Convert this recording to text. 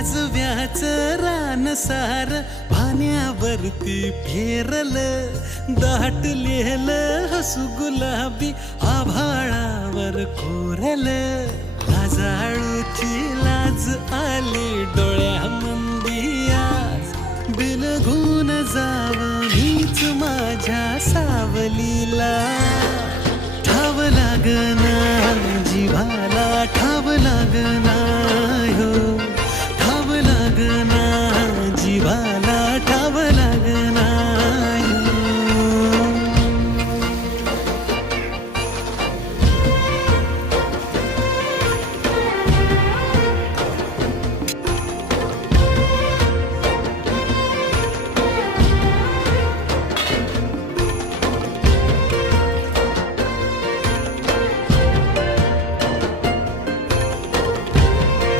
काजव्याचं रान सार पाण्यावरती फेरल, दाटलेलं हसू गुलाबी आभाळावर कोरल. काजळूची